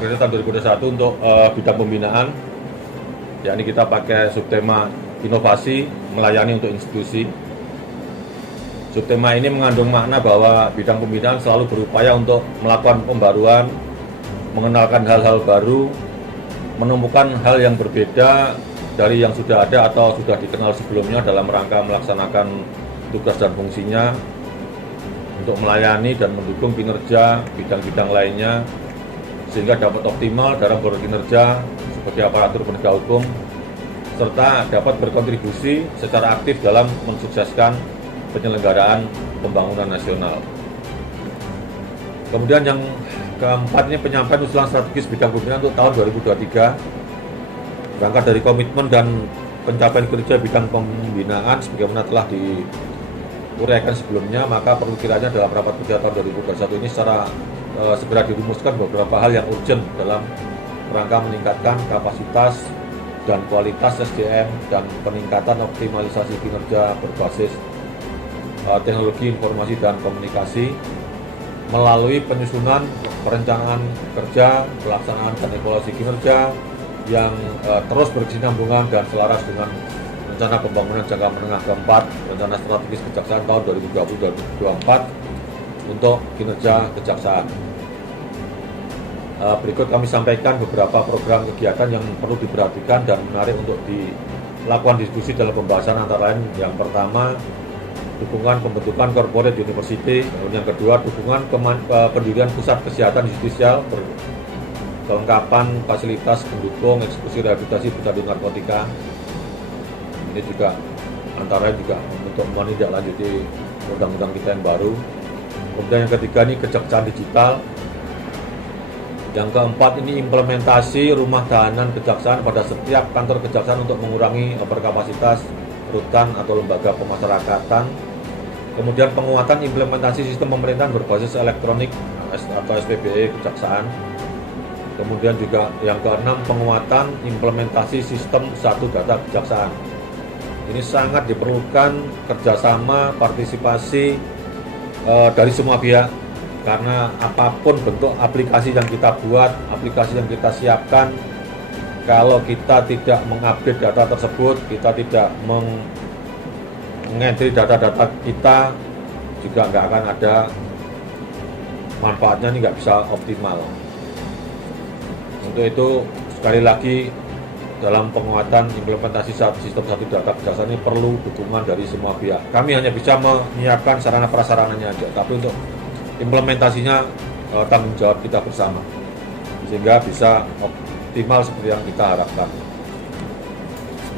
Kerja tahun 2021 untuk bidang pembinaan, yakni kita pakai subtema inovasi melayani untuk institusi. Subtema ini mengandung makna bahwa bidang pembinaan selalu berupaya untuk melakukan pembaruan, mengenalkan hal-hal baru, menemukan hal yang berbeda dari yang sudah ada atau sudah dikenal sebelumnya dalam rangka melaksanakan tugas dan fungsinya untuk melayani dan mendukung kinerja bidang-bidang lainnya sehingga dapat optimal dalam berkinerja sebagai aparatur penegak hukum serta dapat berkontribusi secara aktif dalam mensukseskan penyelenggaraan pembangunan nasional. Kemudian yang keempat ini penyampaian usulan strategis bidang pembinaan untuk tahun 2023. Berangkat dari komitmen dan pencapaian kerja bidang pembinaan sebagaimana telah diuraikan sebelumnya, maka perlu kiranya dalam rapat kerja tahun 2021 ini secara segera dirumuskan beberapa hal yang urgent dalam rangka meningkatkan kapasitas dan kualitas SDM dan peningkatan optimalisasi kinerja berbasis teknologi informasi dan komunikasi melalui penyusunan perencanaan kerja, pelaksanaan dan evaluasi kinerja yang terus berkesinambungan dan selaras dengan rencana pembangunan jangka menengah keempat, rencana strategis kejaksaan tahun 2020-2024 untuk kinerja kejaksaan. Berikut kami sampaikan beberapa program kegiatan yang perlu diperhatikan dan menarik untuk dilakukan diskusi dalam pembahasan antara lain. Yang pertama, dukungan pembentukan corporate university. Yang kedua, dukungan pendirian pusat kesehatan justisial, kelengkapan fasilitas pendukung eksekusi rehabilitasi pecandu narkotika. Ini juga antara lain juga untuk menindaklanjuti undang-undang kita yang baru. Kemudian yang ketiga ini kejaksaan digital. Yang keempat ini implementasi rumah tahanan kejaksaan pada setiap kantor kejaksaan untuk mengurangi overkapasitas rutan atau lembaga pemasyarakatan. Kemudian penguatan implementasi sistem pemerintahan berbasis elektronik atau SPBE kejaksaan. Kemudian juga yang keenam penguatan implementasi sistem satu data kejaksaan. Ini sangat diperlukan kerjasama partisipasi dari semua pihak. Karena apapun bentuk aplikasi yang kita buat, aplikasi yang kita siapkan, kalau kita tidak mengupdate data tersebut, kita tidak mengentry data-data kita, juga nggak akan ada manfaatnya, ini nggak bisa optimal. Untuk itu, sekali lagi, dalam penguatan implementasi sistem satu data kejaksaan ini perlu dukungan dari semua pihak. Kami hanya bisa menyiapkan sarana prasarananya aja, tapi untuk implementasinya tanggung jawab kita bersama sehingga bisa optimal seperti yang kita harapkan.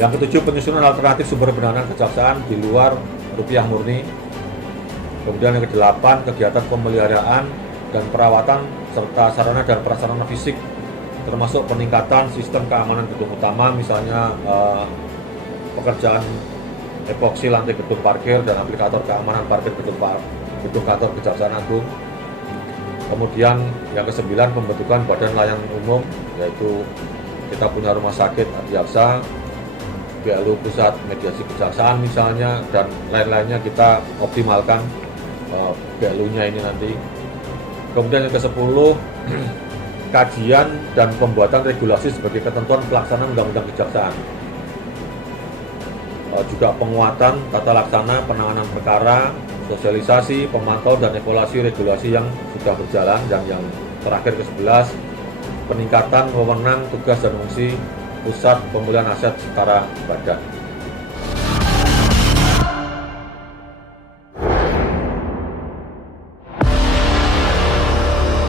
Yang ketujuh, penyusunan alternatif sumber pendanaan kejaksaan di luar rupiah murni. Kemudian yang kedelapan, kegiatan pemeliharaan dan perawatan serta sarana dan prasarana fisik termasuk peningkatan sistem keamanan gedung utama, misalnya pekerjaan epoksi lantai gedung parkir dan aplikator keamanan parkir gedung kantor Kejaksaan Agung. Kemudian yang kesembilan, pembentukan badan layanan umum, yaitu kita punya rumah sakit Adiaksa, BLU Pusat Mediasi Kejaksaan misalnya, dan lain-lainnya kita optimalkan BLU-nya ini nanti. Kemudian yang ke-10, kajian dan pembuatan regulasi sebagai ketentuan pelaksanaan Undang-Undang Kejaksaan. Juga penguatan tata laksana penanganan perkara, sosialisasi, pemantau dan evaluasi regulasi yang sudah berjalan, dan yang terakhir ke-11, peningkatan wewenang tugas dan fungsi pusat pemulihan aset setara badan.